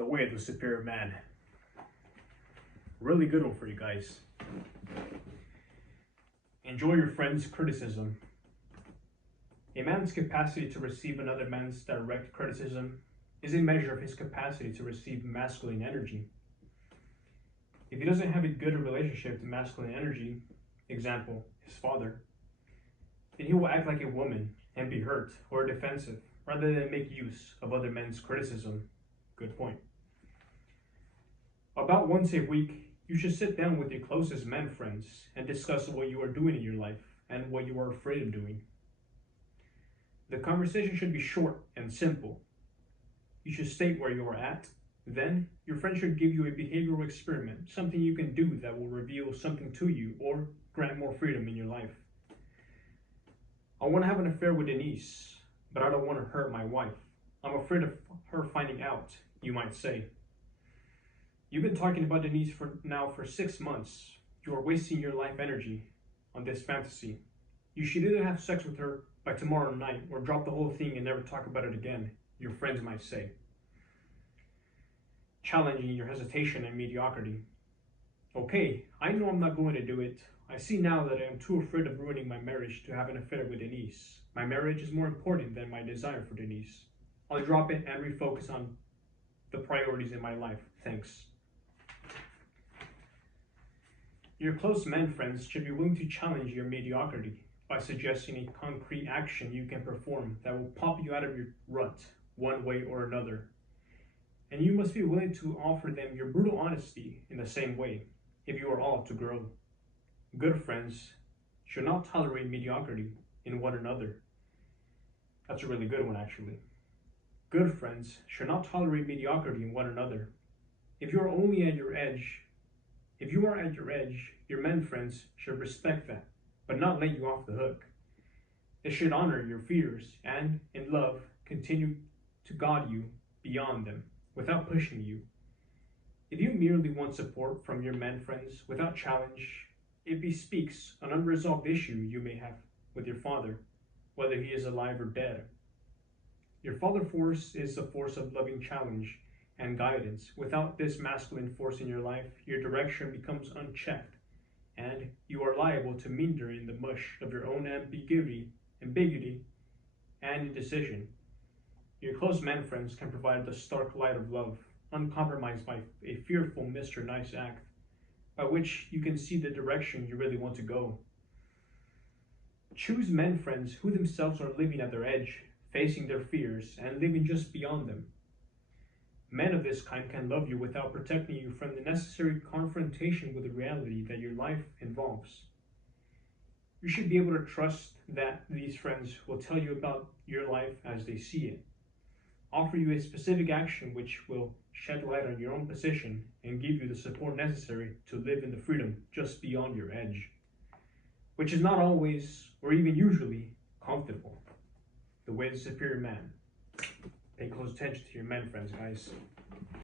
The Way of the Superior Man. Really good one for you guys. Enjoy your friend's criticism. A man's capacity to receive another man's direct criticism is a measure of his capacity to receive masculine energy. If he doesn't have a good relationship to masculine energy, example, his father, then he will act like a woman and be hurt or defensive rather than make use of other men's criticism. Good point. About once a week, you should sit down with your closest men friends and discuss what you are doing in your life and what you are afraid of doing. The conversation should be short and simple. You should state where you are at. Then, your friend should give you a behavioral experiment, something you can do that will reveal something to you or grant more freedom in your life. I want to have an affair with Denise, but I don't want to hurt my wife. I'm afraid of her finding out, you might say. You've been talking about Denise for 6 months. You are wasting your life energy on this fantasy. You should either have sex with her by tomorrow night or drop the whole thing and never talk about it again, your friends might say. Challenging your hesitation and mediocrity. Okay, I know I'm not going to do it. I see now that I am too afraid of ruining my marriage to have an affair with Denise. My marriage is more important than my desire for Denise. I'll drop it and refocus on the priorities in my life. Thanks. Your close men friends should be willing to challenge your mediocrity by suggesting a concrete action you can perform that will pop you out of your rut one way or another. And you must be willing to offer them your brutal honesty in the same way if you are all to grow. Good friends should not tolerate mediocrity in one another. That's a really good one, actually. Good friends should not tolerate mediocrity in one another. If you are at your edge, your men friends should respect that, but not let you off the hook. They should honor your fears and, in love, continue to guide you beyond them without pushing you. If you merely want support from your men friends without challenge, it bespeaks an unresolved issue you may have with your father, whether he is alive or dead. Your father force is a force of loving challenge and guidance. Without this masculine force in your life, your direction becomes unchecked, and you are liable to meander in the mush of your own ambiguity, and indecision. Your close men friends can provide the stark light of love, uncompromised by a fearful Mr. Nice act, by which you can see the direction you really want to go. Choose men friends who themselves are living at their edge, facing their fears, and living just beyond them. Men of this kind can love you without protecting you from the necessary confrontation with the reality that your life involves. You should be able to trust that these friends will tell you about your life as they see it, offer you a specific action which will shed light on your own position and give you the support necessary to live in the freedom just beyond your edge, which is not always, or even usually, comfortable. The Way of the Superior Man. Pay close attention to your men friends, guys.